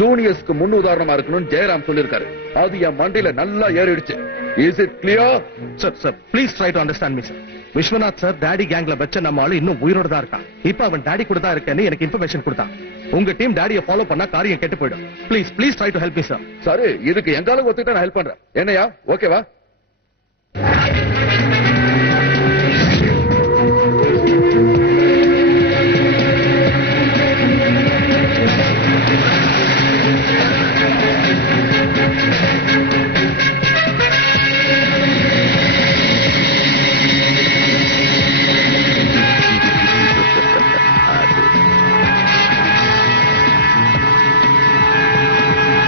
ஜூனியர்ஸ்க்கு முன் உதாரணமா இருக்கணும்னு ஜெயராம் சொல்லிருக்காரு. அது என் மண்டையில நல்லா ஏறிடுச்சு. Is it clear? Sir please try to understand me sir. Vishwanath sir daddy கேங்ல வச்ச நம்ம ஆளு இன்னும் உயிரோட தான் இருக்கான். இப்ப அவன் டாடி கூட தான் இருக்கேன்னு எனக்கு இன்ஃபர்மேஷன் கொடுத்தான். உங்க டீம் டாடியை ஃபாலோ பண்ணா காரியம் கெட்டு போயிடும். Please try to help me sir. சரி, இதுக்கு எங்காலும் ஒத்துக்கிட்ட நான் ஹெல்ப் பண்றேன். என்னையா ஓகேவா?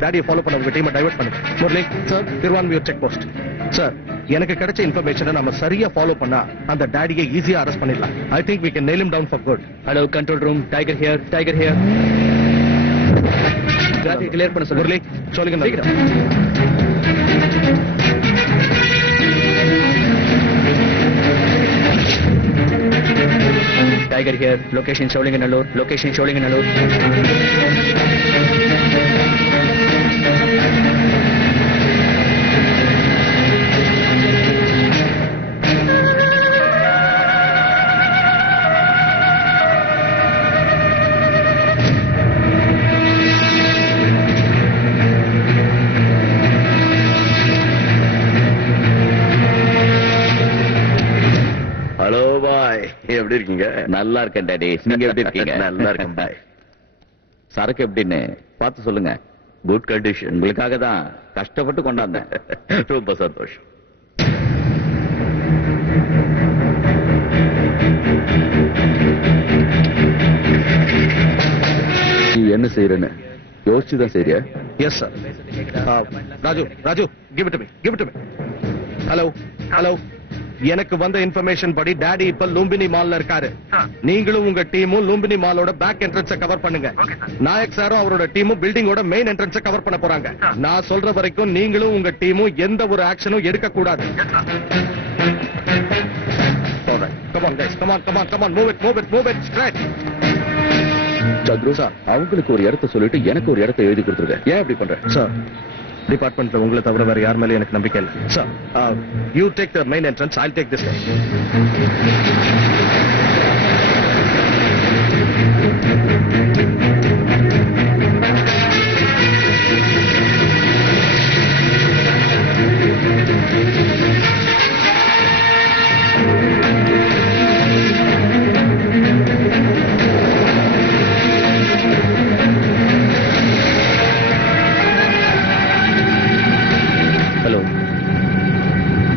டாடியை ஃபாலோ பண்ண உங்க டீமை டைவர்ட் பண்ணுங்க. Murali sir, Thiruvanmiyur check post. Sir, எனக்கு கிடைச்ச இன்ஃபர்மேஷனை நம்ம சரியா ஃபாலோ பண்ணா அந்த டாடியை ஈஸியா அரெஸ்ட் பண்ணிடலாம். I think we can nail him down for good. Hello control room, tiger here. Traffic clear பண்ண சொல்லுங்க. முரளி சொல்லுங்க. Tiger here. Location Sholinganallur. Hello பாய், எப்படி இருக்கீங்க? நல்லா இருக்கேன் டாடி. நீங்க எப்படி இருக்கீங்க? நல்லா இருக்கேன் பாய். சரக்கு எப்படின்னு பார்த்து சொல்லுங்க. Good condition. உங்களுக்காக தான் கஷ்டப்பட்டு கொண்டாந்தேன். ரொம்ப சந்தோஷம். நீ என்ன செய்யறன்னு யோசிச்சுதான் சரியா? Yes sir. Raju give it to me. Hello எனக்கு வந்த இன்ஃபர்மேஷன் படி டாடி இப்ப லும்பினி மால்ல இருக்காரு. நீங்களும் உங்க டீமும் லும்பினி மாலோட பேக் என்ட்ரன்ஸ கவர் பண்ணுங்க. நாயக் சாரும் அவரோட டீமும் பில்டிங்கோட மெயின் என்ட்ரன்ஸ கவர் பண்ண போறாங்க. நான் சொல்ற வரைக்கும் நீங்களும் உங்க டீமும் எந்த ஒரு ஆக்ஷனும் எடுக்க கூடாது. Come on guys, come on, move it straight. சத்ரு சார், அவங்களுக்கு ஒரு இடத்த சொல்லிட்டு எனக்கு ஒரு இடத்த எழுதி கொடுத்துருக்க. ஏன் இப்படி பண்ற? சார், டிபார்ட்மெண்ட்ல உங்களை தவிர வேற யார் மேலே எனக்கு நம்பிக்கை இல்லை. Sir, you take the main entrance, I'll take this one.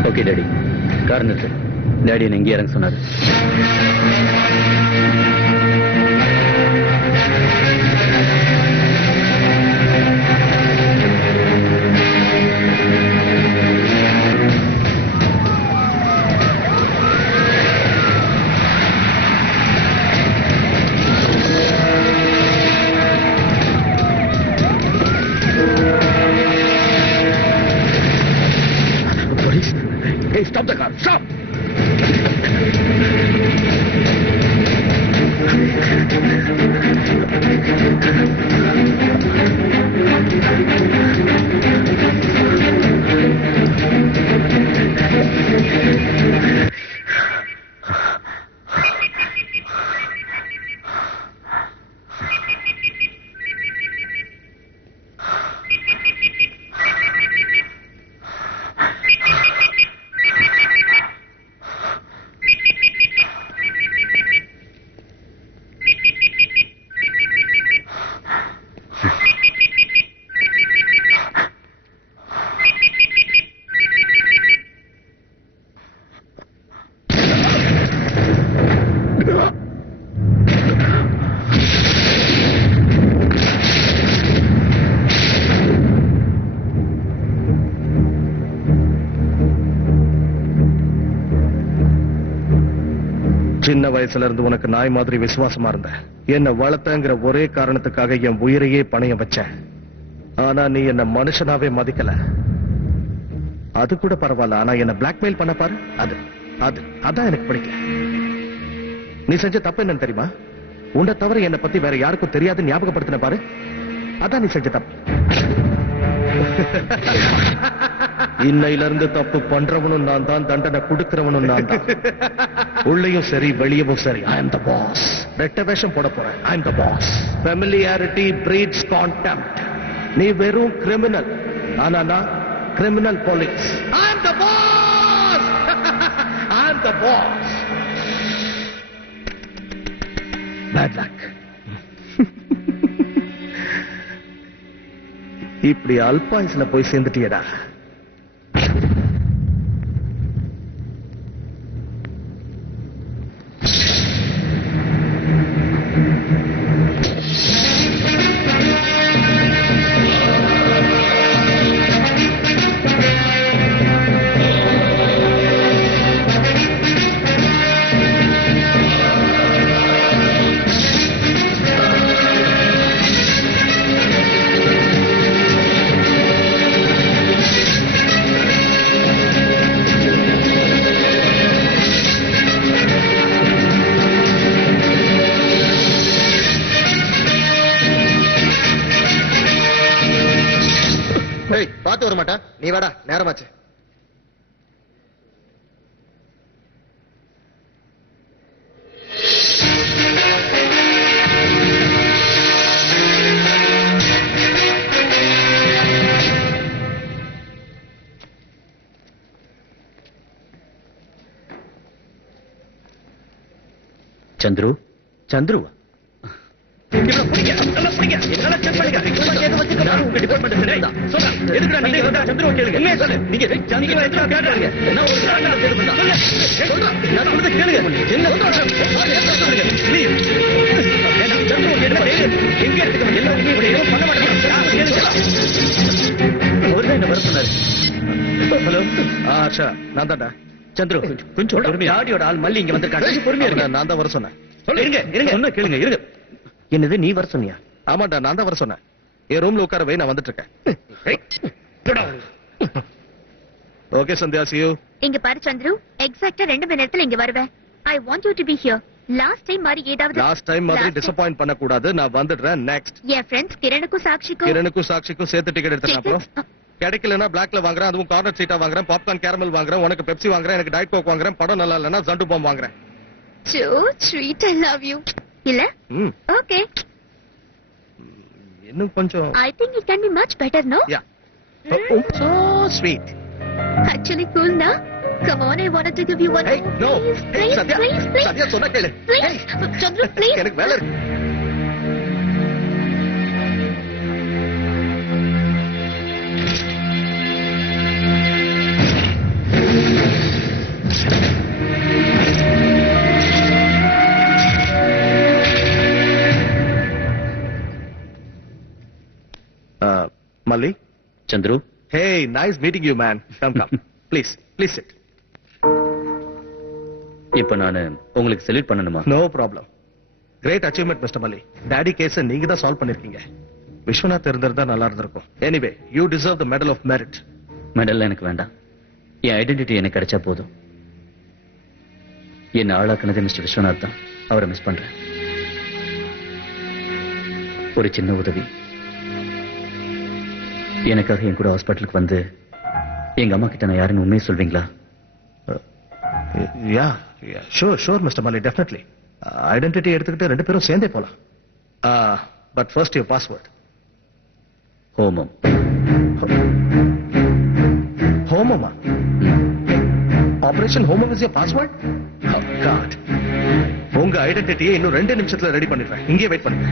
Okay daddy, car நிறுத்து. டாடி என்ன இங்கே இறங்க சொன்னாரு. Hey, stop the car! Stop! சின்ன வயசுல இருந்து உனக்கு நாய் மாதிரி விசுவாசமா இருந்த என்ன வளர்த்தங்கிற ஒரே காரணத்துக்காக என் உயிரையே பணையம் வச்சேன். ஆனா நீ என்ன மனுஷனாவே மதிக்கல. அது கூட பரவாயில்ல, ஆனா என்ன பிளாக்மெயில் பண்ண பாரு, அதான் எனக்கு பிடிக்கல. நீ செஞ்ச தப்பு என்னன்னு தெரியுமா? உன்னை தவிர என்னை பத்தி வேற யாருக்கும் தெரியாது ஞாபகப்படுத்தின பாரு. அதான் நீ செஞ்ச தப்பு. இன்னையில இருந்து தப்பு பண்றவனும் நான் தான், தண்டனை கொடுக்கிறவனும் நான் தான். உள்ளேயும் சரி வெளியவும் சரி, ஐ அம் த பாஸ். ரெட்ட வேஷம் போட போறேன், I am the boss. Familiarity breeds contempt. நீ வெறும் கிரிமினல், ஆனா நான் criminal police. I am the boss. I am the boss. Bad luck. இப்படி அல்பாயுஸ்ல போய் சேர்ந்துட்டியடா. பார்த்து வர மாட்டா, நீ வாடா, நேரமாச்சு. சந்துரு, சந்துருவா? நான் தான்டா சந்துரு, கொஞ்சம் பொறுமையா. தாடியோட ஆள் மல்லி இங்க வந்திருக்காங்க. பொறுமையா இருங்க, நான் தான் வர சொன்னேன். இருங்க இருங்க, சொன்ன கேளுங்க. இருங்க. என்னது, நீ வர சொன்னியா? ஆமாண்டா, நான் தான் வர சொன்னேன். என் ரூம்ல உட்கார வை, நான் வந்துட்டு இருக்கேன். Okay Sandhya, see you. இங்க பாரு சந்துரு, எக்ஸாக்ட்டா 2 மணி நேரத்துல இங்க வருவேன். I want you to be here. Last time மாதிரி ஏதாவது லாஸ்ட் டைம் மாதிரி டிசப்பாயிண்ட் பண்ண கூடாது. நான் வந்துடுறேன். நெக்ஸ்ட் என் ஃப்ரெண்ட்ஸ் கிரணுக்கும் சாக்ஷிக்கும் சேர்த்து டிக்கெட் எடுத்துறேன். அப்புறம் கிடைக்கலனா பிளாக்ல வாங்குறேன், அதுவும் கார்னர் சீட்டா வாங்குறேன், பாப்கார்ன் கேரமல் வாங்குறேன், உனக்கு பெப்சி வாங்குறேன், எனக்கு டயட் கோக் வாங்குறேன், படம் நல்லா இல்லனா ஜண்டு பாம் வாங்குறேன். So sweet, I love you. இல்ல? Okay. இன்னும் கொஞ்சம். I think it can be much better, no? Yeah. So sweet. Actually cool, na? Come on, I wanted to give you one. Hey, no. Please, Hey, Satya. please. Satya, சொன்னா கேளு. Please. Chandru, please. எனக்கு வேலை இருக்கு. Malli? Chandru, Hey, nice meeting you, man. Come. Please sit. இப்ப நானு உங்களுக்கு salute பண்ணணுமா? No problem. Great achievement, Mr. Malli. Daddy case நீங்க தான் சால்வ் பண்ணிருக்கீங்க. விஸ்வநாத் இருந்திருந்தா நல்லா இருந்திருக்கும். Anyway, you deserve the medal of merit. Medal எனக்கு வேண்டாம். என் ஐடென்டிட்டி எனக்கு கிடைச்சா போதும். என்ன ஆளாக்குனது மிஸ்டர் விஸ்வநாத் தான். அவரை மிஸ் பண்றேன். ஒரு சின்ன உதவி. எனக்காக என் கூட ஹாஸ்பிட்டலுக்கு வந்து எங்க அம்மா கிட்ட நான் யாருன்னு உண்மையை சொல்வீங்களா? Yeah, sure, Mr. Malli, definitely. Identity எடுத்துக்கிட்டு 2 பேரும் சேர்ந்தே போலாம். But first your password. ஹோமம். ஹோமமா? Operation Homam is your password? Oh God. உங்க ஐடென்டிட்டியை இன்னும் 2 நிமிஷத்துல ரெடி பண்ணிடுறேன். இங்கே வெயிட் பண்ணுங்க.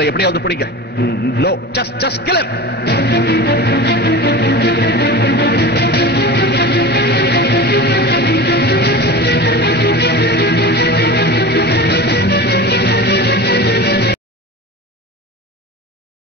அவனை எப்படியாவது பிடிங்க. No, just kill him.